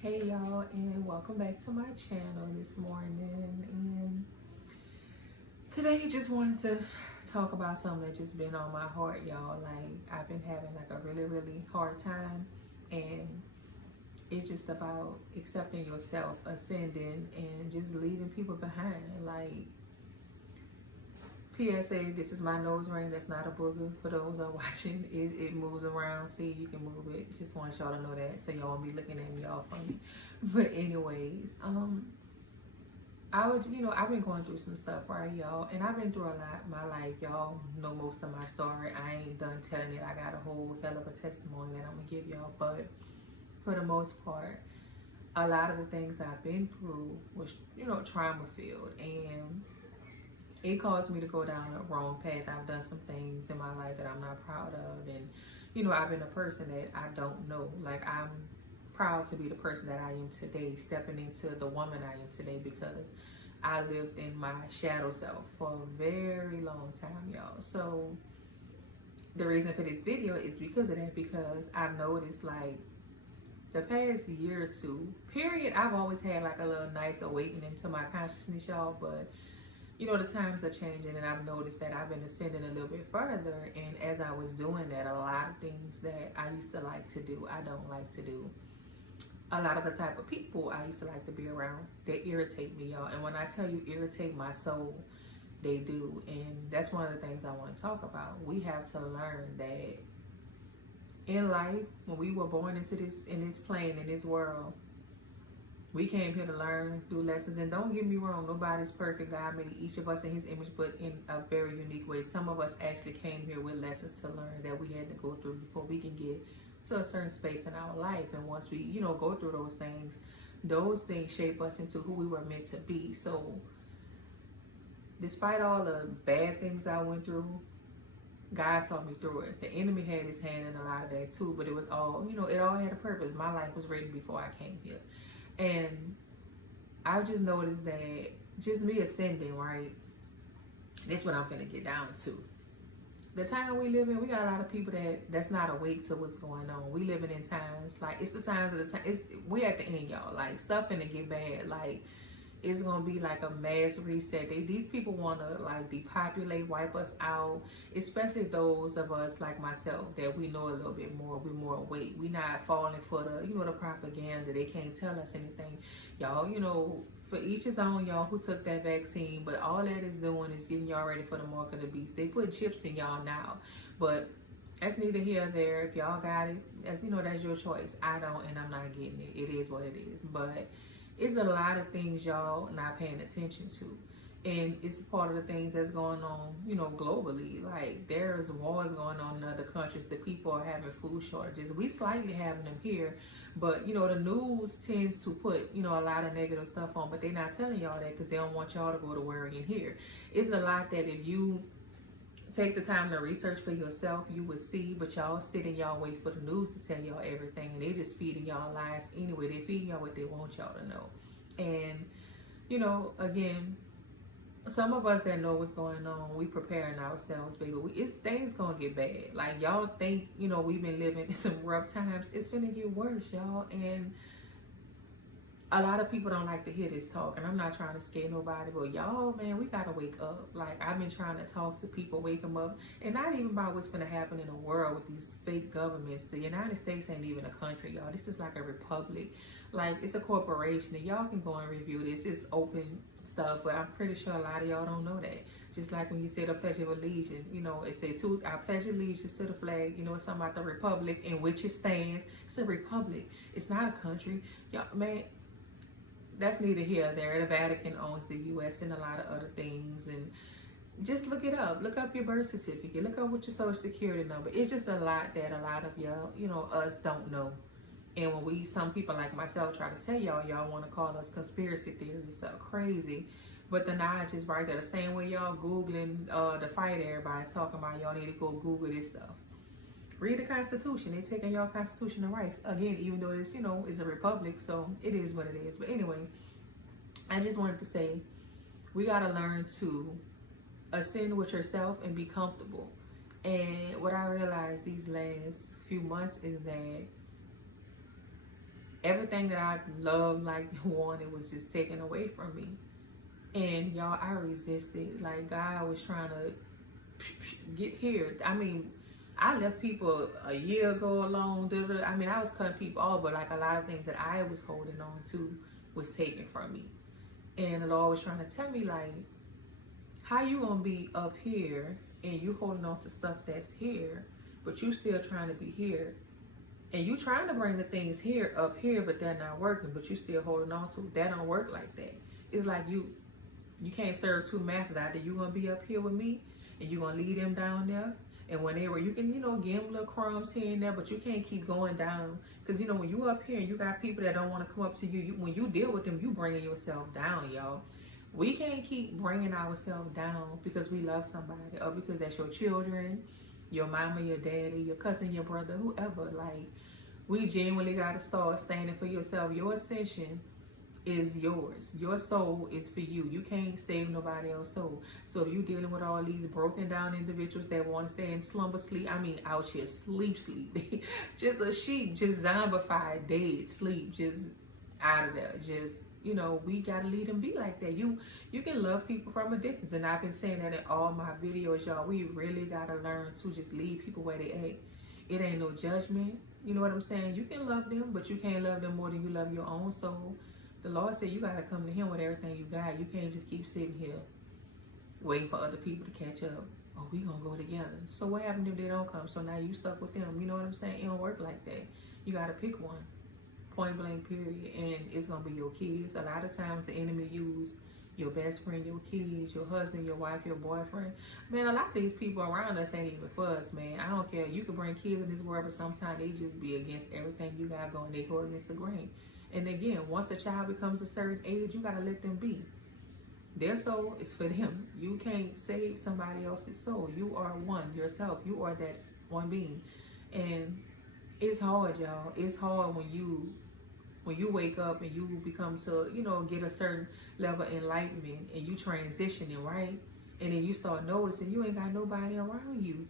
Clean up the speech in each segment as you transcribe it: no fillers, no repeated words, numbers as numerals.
Hey y'all, and welcome back to my channel this morning. And today just wanted to talk about something that just been on my heart, y'all. Like, I've been having like a really hard time, and it's just about accepting yourself, ascending, and just leaving people behind. Like, PSA, this is my nose ring. That's not a booger. For those that are watching, it moves around. See, you can move it. Just want y'all to know that, so y'all won't be looking at me all funny. But anyways, I've been going through some stuff, right, y'all, and I've been through a lot in my life. Y'all know most of my story. I ain't done telling it. I got a whole hell of a testimony that I'm gonna give y'all, but for the most part, a lot of the things I've been through was, trauma filled, and it caused me to go down a wrong path. I've done some things in my life that I'm not proud of, and I've been a person that I don't know. Like, I'm proud to be the person that I am today, stepping into the woman I am today, because I lived in my shadow self for a very long time, y'all. So the reason for this video is because of that, because I've noticed, like, the past year or two, period, I've always had like a little nice awakening to my consciousness, y'all, but the times are changing, and I've noticed that I've been ascending a little bit further. And as I was doing that, a lot of things that I used to like to do, I don't like to do. A lot of the type of people I used to like to be around, they irritate me, y'all. And when I tell you irritate my soul, they do. And that's one of the things I want to talk about. We have to learn that in life, when we were born into this plane, in this world, we came here to learn, do lessons, and don't get me wrong, nobody's perfect. God made each of us in his image, but in a very unique way. Some of us actually came here with lessons to learn that we had to go through before we can get to a certain space in our life. And once we, go through those things shape us into who we were meant to be. So despite all the bad things I went through, God saw me through it. The enemy had his hand in a lot of that too, but it was all, it all had a purpose. My life was written before I came here. And I've just noticed that just me ascending, right? That's what I'm finna get down to. The time we live in, we got a lot of people that's not awake to what's going on. We living in times, like, it's the signs of the time. We at the end, y'all. Like, stuff finna get bad. Like, it's gonna be like a mass reset. These people wanna, like, depopulate, wipe us out, especially those of us like myself that we know a little bit more. We're more awake. We not falling for the the propaganda. They can't tell us anything, y'all. For each his own, y'all, who took that vaccine, but all that is doing is getting y'all ready for the mark of the beast. They put chips in y'all now, but that's neither here nor there. If y'all got it, that's your choice. I don't, and I'm not getting it. It is what it is. But it's a lot of things y'all not paying attention to, and it's part of the things that's going on, globally. Like, there's wars going on in other countries. The people are having food shortages. We slightly having them here, but the news tends to put a lot of negative stuff on, but they're not telling y'all that because they don't want y'all to go to worrying here. It's a lot that if you take the time to research for yourself, you would see, but y'all sit and y'all wait for the news to tell y'all everything, and they just feeding y'all lies anyway. They feeding y'all what they want y'all to know. And again, some of us that know what's going on, we preparing ourselves, baby. Things gonna get bad. Like, y'all think we've been living in some rough times. It's gonna get worse, y'all. And a lot of people don't like to hear this talk, and I'm not trying to scare nobody, but y'all, man, we gotta wake up. Like, I've been trying to talk to people, wake them up, and not even about what's gonna happen in the world with these fake governments. The United States ain't even a country, y'all. This is like a republic. Like, it's a corporation, and y'all can go and review this. It's open stuff, but I'm pretty sure a lot of y'all don't know that. Just like when you say the Pledge of Allegiance, it says, I pledge allegiance to the flag, it's something about the republic in which it stands. It's a republic. It's not a country. Y'all, man, that's neither here nor there. The Vatican owns the U.S. and a lot of other things, and just look it up. Look up your birth certificate. Look up what your social security number. It's just a lot that a lot of y'all, us don't know. And when some people like myself try to tell y'all want to call us conspiracy theories, so crazy. But the knowledge is right there. The same way y'all Googling the fight everybody's talking about, y'all need to go Google this stuff. Read the Constitution. They're taking y'all constitutional rights. Again, even though it's, it's a republic, so it is what it is. But anyway, I just wanted to say, we got to learn to ascend with yourself and be comfortable. And what I realized these last few months is that everything that I loved, like wanted, was just taken away from me. And y'all, I resisted. Like God was trying to get here. I mean, I left people a year ago alone. I mean, I was cutting people off, but like a lot of things that I was holding on to was taken from me. And the Lord was trying to tell me, like, how you gonna be up here and you holding on to stuff that's here, but you still trying to be here, and you trying to bring the things here up here, but they're not working, but you still holding on to it. That don't work like that. It's like you can't serve two masters. Either you gonna be up here with me and you gonna lead them down there, and whenever you can, you know, give them little crumbs here and there, but you can't keep going down. Because, you know, when you up here and you got people that don't want to come up to you, when you deal with them, you bringing yourself down, y'all. We can't keep bringing ourselves down because we love somebody, or because that's your children, your mama, your daddy, your cousin, your brother, whoever. Like, we genuinely got to start standing for yourself. Your ascension is yours. Your soul is for you. You can't save nobody else's soul. So if you're dealing with all these broken down individuals that want to stay in slumber sleep, I mean out here sleep, just a sheep, just zombified, dead, sleep, just out of there, just, you know, we gotta lead them be like that. You can love people from a distance, and I've been saying that in all my videos, y'all. We really gotta learn to just leave people where they at. It ain't no judgment. You know what I'm saying? You can love them, but you can't love them more than you love your own soul. The Lord said you gotta come to Him with everything you got. You can't just keep sitting here waiting for other people to catch up. Oh, we gonna go together. So what happened if they don't come? So now you stuck with them. You know what I'm saying? It don't work like that. You gotta pick one. Point blank, period. And it's gonna be your kids. A lot of times the enemy use your best friend, your kids, your husband, your wife, your boyfriend. Man, a lot of these people around us ain't even for us, man. I don't care. You can bring kids in this world, but sometimes they just be against everything you got going. They go against the grain. And again, once a child becomes a certain age, you gotta let them be. Their soul is for them. You can't save somebody else's soul. You are one yourself. You are that one being. And it's hard, y'all. It's hard when you wake up and you become to, you know, get a certain level of enlightenment, and you transitioning, right? And then you start noticing you ain't got nobody around you.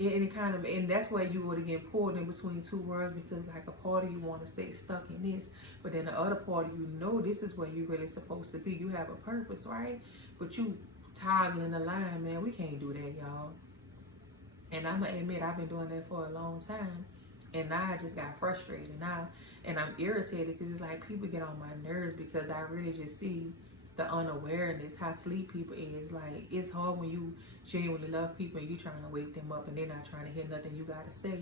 And that's where you would get pulled in between two worlds, because like a part of you want to stay stuck in this, but then the other part of you know this is where you really supposed to be. You have a purpose, right? But you toggling the line, man. We can't do that, y'all. And I'm gonna admit I've been doing that for a long time, and now I just got frustrated now, and I'm irritated because it's like people get on my nerves because I really just see the unawareness, how sleep people is. Like, it's hard when you genuinely love people and you trying to wake them up and they're not trying to hear nothing you gotta say.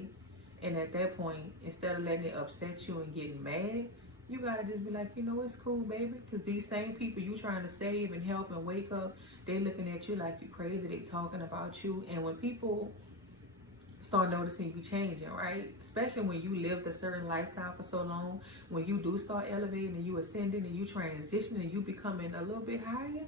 And at that point, instead of letting it upset you and getting mad, you gotta just be like, you know, it's cool, baby. Because these same people you trying to save and help and wake up, they looking at you like you crazy. They talking about you. And when people start noticing you changing, right? Especially when you lived a certain lifestyle for so long, when you do start elevating and you ascending and you transitioning and you becoming a little bit higher,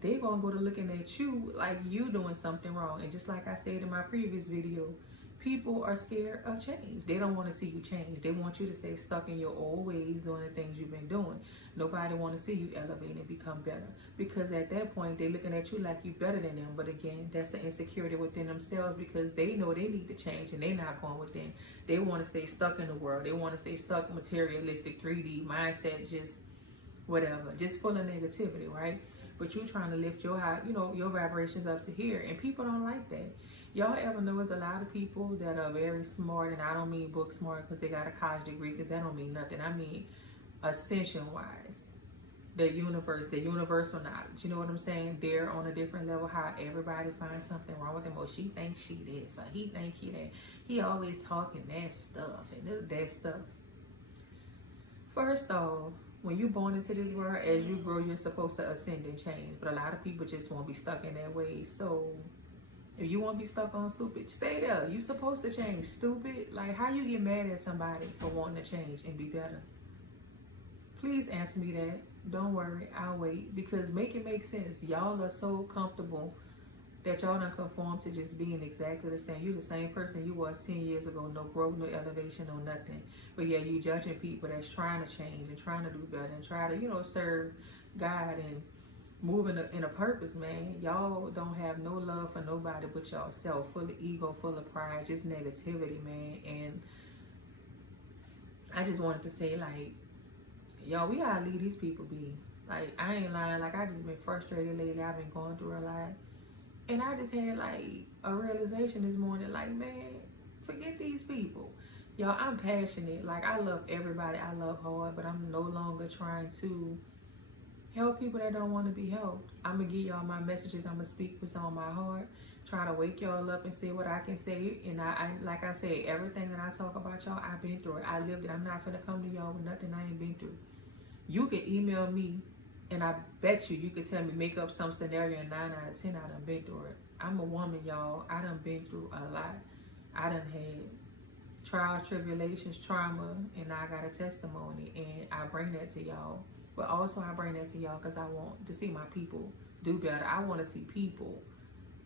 they gonna go to looking at you like you doing something wrong. And just like I said in my previous video, people are scared of change. They don't want to see you change. They want you to stay stuck in your old ways, doing the things you've been doing. Nobody want to see you elevate and become better, because at that point they're looking at you like you better than them. But again, that's the insecurity within themselves, because they know they need to change and they're not going within. They want to stay stuck in the world. They want to stay stuck materialistic 3D mindset, just whatever, just full of negativity, right? But you trying to lift your high, you know, your vibrations up to here, and people don't like that. Y'all ever know there's a lot of people that are very smart, and I don't mean book smart because they got a college degree, because that don't mean nothing. I mean ascension wise, the universal knowledge. You know what I'm saying? They're on a different level. How everybody finds something wrong with them. Oh, she thinks she this, or he think he that. He always talking that stuff and that stuff. First off, when you're born into this world, as you grow, you're supposed to ascend and change. But a lot of people just won't be stuck in their ways. So if you want to be stuck on stupid, stay there. You're supposed to change, stupid. Like, how you get mad at somebody for wanting to change and be better? Please answer me that. Don't worry, I'll wait. Because make it make sense. Y'all are so comfortable that y'all don't conform to just being exactly the same. You're the same person you was 10 years ago. No growth, no elevation, no nothing. But yeah, you judging people that's trying to change and trying to do better and try to, you know, serve God and move in a purpose, man. Y'all don't have no love for nobody but y'allself. Full of ego, full of pride, just negativity, man. And I just wanted to say, like, yo, we gotta leave these people be. Like, I ain't lying. Like, I just been frustrated lately. I've been going through a lot. And I just had, like, a realization this morning. Like, man, forget these people. Y'all, I'm passionate. Like, I love everybody. I love hard. But I'm no longer trying to help people that don't want to be helped. I'm going to give y'all my messages. I'm going to speak what's on my heart. Try to wake y'all up and say what I can say. And I like I said, everything that I talk about y'all, I've been through it. I lived it. I'm not finna come to y'all with nothing I ain't been through. You can email me, and I bet you could tell me, make up some scenario, and 9 out of 10 I done been through it. I'm a woman, y'all. I done been through a lot. I done had trials, tribulations, trauma, and I got a testimony, and I bring that to y'all. But also I bring that to y'all because I want to see my people do better. I want to see people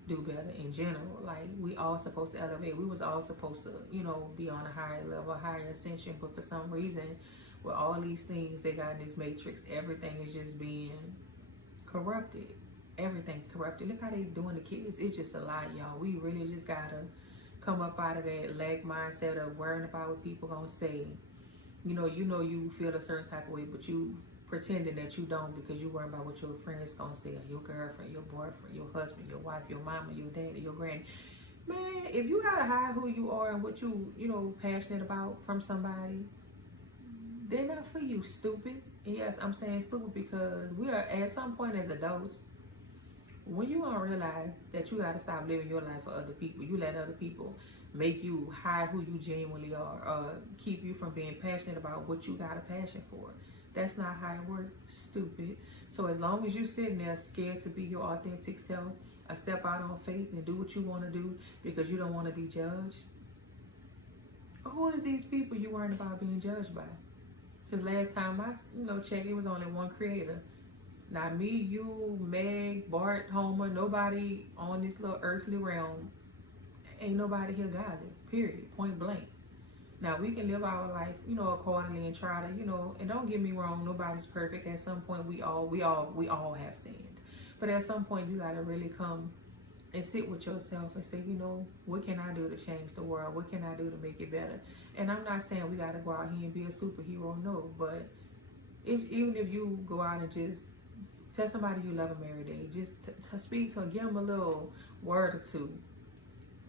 do better in general. Like, we all supposed to elevate. We was all supposed to, you know, be on a higher level, higher ascension. But for some reason, with all these things they got in this matrix, everything is just being corrupted. Everything's corrupted. Look how they doing the kids. It's just a lot, y'all. We really just gotta come up out of that lag mindset of worrying about what people gonna say. You know you feel a certain type of way, but you pretending that you don't because you worry about what your friends gonna say, or your girlfriend, your boyfriend, your husband, your wife, your mama, your daddy, your granny. Man, if you gotta hide who you are and what you know passionate about from somebody, they're not for you, stupid. And yes, I'm saying stupid because we are at some point as adults, when you don't realize that you gotta stop living your life for other people, you let other people make you hide who you genuinely are, or keep you from being passionate about what you got a passion for. That's not how it works, stupid. So as long as you sitting there scared to be your authentic self, or step out on faith and do what you want to do because you don't want to be judged, who are these people you worrying about being judged by? Because last time I checked, it was only one creator. Not me, you, Meg, Bart, Homer, nobody on this little earthly realm. Ain't nobody here godly, period, point blank. Now, we can live our life, accordingly and try to, and don't get me wrong, nobody's perfect. At some point, we all have sinned. But at some point, you got to really come and sit with yourself and say, what can I do to change the world? What can I do to make it better? And I'm not saying we got to go out here and be a superhero, no. But even if you go out and just tell somebody you love them every day, just to speak to them, give them a little word or two.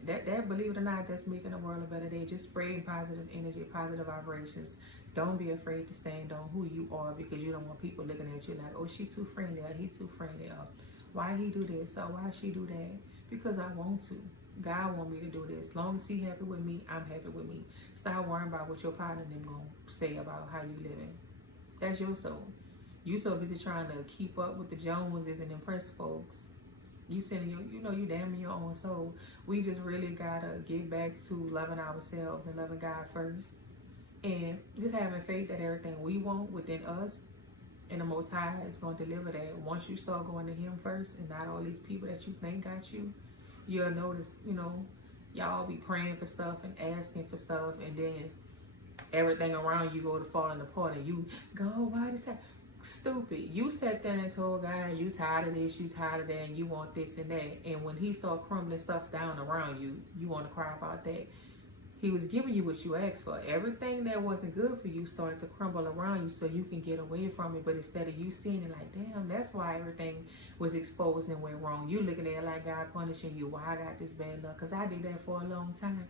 That, believe it or not, that's making the world a better day. Just spreading positive energy, positive vibrations. Don't be afraid to stand on who you are, because you don't want people looking at you like, oh, she too friendly, or he too friendly, or why he do this, or why she do that. Because I want to. God want me to do this. As long as he happy with me, I'm happy with me. Stop worrying about what your partner and them gonna say about how you living. That's your soul. You so busy trying to keep up with the Joneses and impress folks. You sending you damning your own soul. We just really gotta get back to loving ourselves and loving God first, and just having faith that everything we want within us and the Most High is going to deliver that. Once you start going to Him first, and not all these people that you think got you, you'll notice, y'all be praying for stuff and asking for stuff, and then everything around you go to falling apart, and you go, why this happen? Stupid. You sat there and told God you tired of this, you tired of that, and you want this and that. And when he start crumbling stuff down around you, you want to cry about that. He was giving you what you asked for. Everything that wasn't good for you started to crumble around you so you can get away from it. But instead of you seeing it like, damn, that's why everything was exposed and went wrong. You looking at it like God punishing you. Why I got this bad luck? Because I did that for a long time.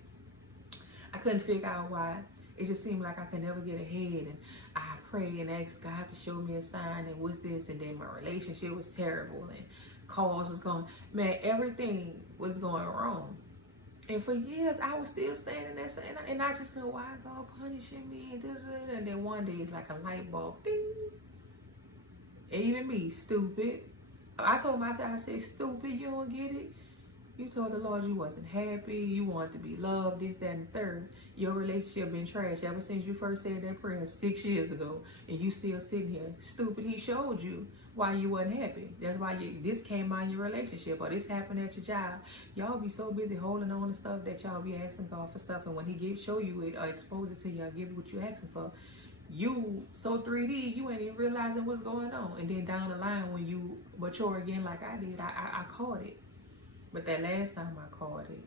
I couldn't figure out why. It just seemed like I could never get ahead, and I pray and ask God to show me a sign, and what's this, and then my relationship was terrible, and calls was going, man, everything was going wrong. And for years, I was still standing there saying, and I just go, why God punishing me, and then one day it's like a light bulb, ding. And even me, stupid. I told myself, I said, stupid, you don't get it? You told the Lord you wasn't happy, you wanted to be loved, this, that, and the third. Your relationship been trash ever since you first said that prayer 6 years ago, and you still sitting here. Stupid, he showed you why you wasn't happy. That's why this came out in your relationship, or this happened at your job. Y'all be so busy holding on to stuff that y'all be asking God for stuff, and when he show you it or expose it to you or give you what you asking for, you so 3D, you ain't even realizing what's going on. And then down the line, when you mature again like I did, I caught it. But that last time I caught it,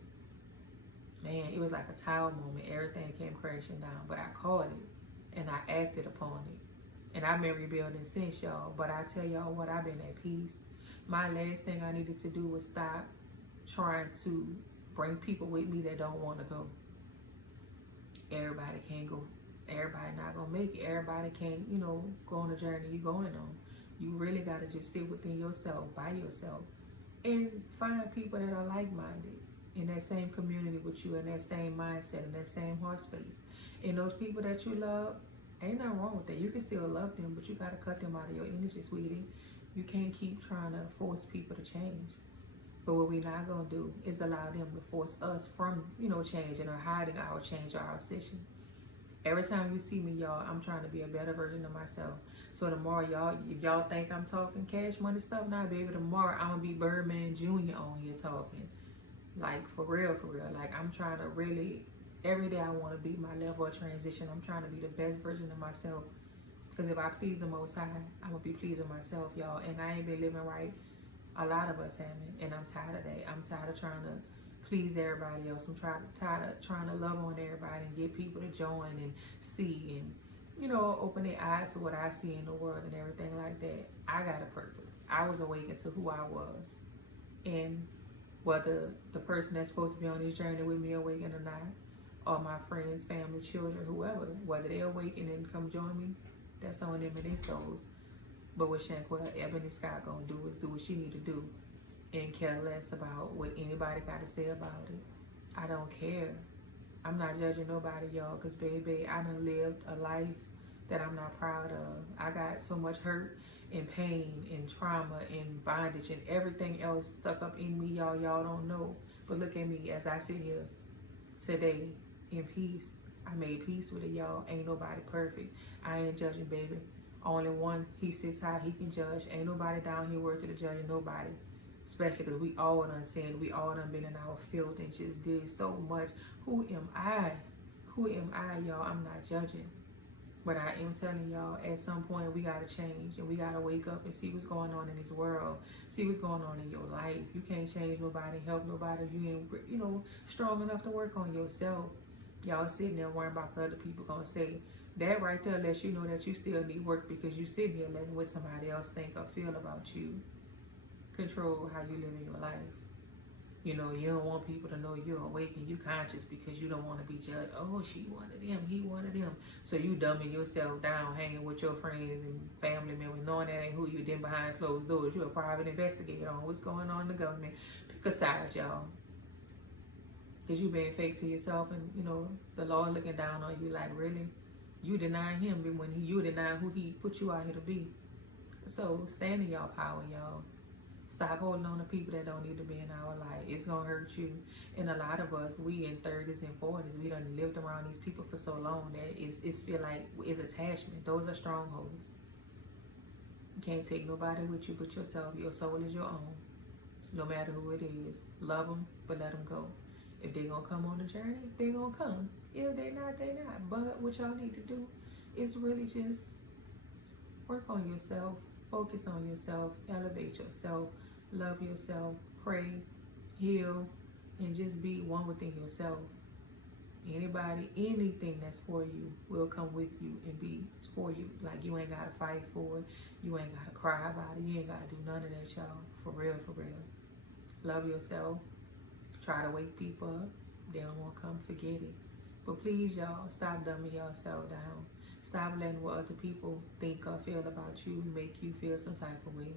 man, it was like a tower moment. Everything came crashing down, but I caught it. and I acted upon it. And I've been rebuilding since, y'all. But I tell y'all what, I've been at peace. My last thing I needed to do was stop trying to bring people with me that don't want to go. Everybody can't go. Everybody not gonna make it. Everybody can't, you know, go on the journey you're going on. You really gotta just sit within yourself, by yourself, and find people that are like-minded, in that same community with you, in that same mindset, in that same heart space. And those people that you love, ain't nothing wrong with that. You can still love them, but you gotta cut them out of your energy, sweetie. You can't keep trying to force people to change. But what we're not gonna do is allow them to force us from, you know, changing or hiding our change or our obsession. Every time you see me, y'all, I'm trying to be a better version of myself. So tomorrow, y'all, if y'all think I'm talking cash money stuff, now, baby, tomorrow I'm gonna be Birdman Jr. on here talking. Like, for real, for real. Like, I'm trying to really, every day I want to be my level of transition. I'm trying to be the best version of myself. Because if I please the Most High, I'm going to be pleasing myself, y'all. And I ain't been living right. A lot of us haven't. And I'm tired of that. I'm tired of trying to please everybody else. I'm tired of trying to love on everybody and get people to join and see and, you know, open their eyes to what I see in the world and everything like that. I got a purpose. I was awakened to who I was. And whether the person that's supposed to be on this journey with me awaken or not, or my friends, family, children, whoever, whether they awaken and come join me, that's on them and their souls. But what Shanquall Ebony Scott gonna do is do what she need to do and care less about what anybody got to say about it. I don't care. I'm not judging nobody, y'all, because baby, I done lived a life that I'm not proud of. I got so much hurt and pain and trauma and bondage and everything else stuck up in me, y'all don't know. But look at me as I sit here today in peace. I made peace with it, y'all. Ain't nobody perfect. I ain't judging, baby. Only one, he sits high, he can judge. Ain't nobody down here worthy to judge nobody. Especially because we all done sinned. We all done been in our filth and just did so much. Who am I? Who am I, y'all? I'm not judging. But I am telling y'all, at some point, we got to change. And we got to wake up and see what's going on in this world. See what's going on in your life. You can't change nobody, help nobody. You ain't, you know, strong enough to work on yourself. Y'all sitting there worrying about what other people going to say. That right there lets you know that you still need work, because you sit here letting what somebody else think or feel about you control how you live in your life. You know, you don't want people to know you're awake and you conscious because you don't want to be judged. Oh, she wanted them, he wanted them. So you dumbing yourself down, hanging with your friends and family members, knowing that ain't who you. Then behind closed doors, you're a private investigator on what's going on in the government. Pick a side, y'all. Because you being fake to yourself, and, you know, the Lord looking down on you like, really? You denying him when you denying who he put you out here to be. So stand in y'all power, y'all. Stop holding on to people that don't need to be in our life. It's going to hurt you. And a lot of us, we in 30s and 40s, we done lived around these people for so long that it's feel like it's attachment. Those are strongholds. You can't take nobody with you but yourself. Your soul is your own. No matter who it is. Love them, but let them go. If they going to come on the journey, they going to come. If they not, they not. But what y'all need to do is really just work on yourself. Focus on yourself. Elevate yourself. Love yourself, pray, heal, and just be one within yourself. Anybody, anything that's for you will come with you and be for you. Like, you ain't got to fight for it. You ain't got to cry about it. You ain't got to do none of that, y'all. For real, for real. Love yourself. Try to wake people up. They don't want to come, forget it. But please, y'all, stop dumbing yourself down. Stop letting what other people think or feel about you make you feel some type of way.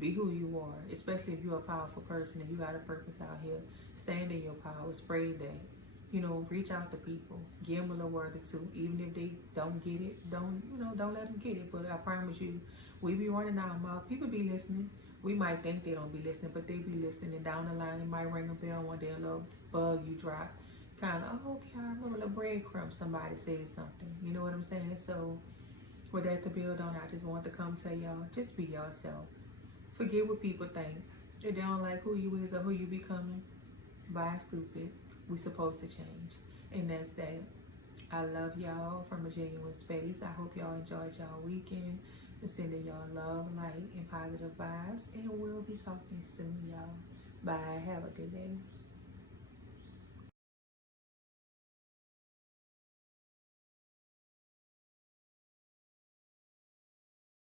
Be who you are, especially if you're a powerful person and you got a purpose out here. Stand in your power, spread that. You know, reach out to people. Give them a little word or two. Even if they don't get it, don't let them get it. But I promise you, we be running our mouth. People be listening. We might think they don't be listening, but they be listening. And down the line, it might ring a bell one day, a little bug you drop. Kind of, oh, okay, I remember the breadcrumb, somebody said something. You know what I'm saying? So, with that to build on, I just want to come tell y'all, just be yourself. Forget what people think. If they don't like who you is or who you becoming, bye, stupid. We supposed to change. And that's that. I love y'all from a genuine space. I hope y'all enjoyed y'all weekend. And sending y'all love, light, and positive vibes. And we'll be talking soon, y'all. Bye. Have a good day.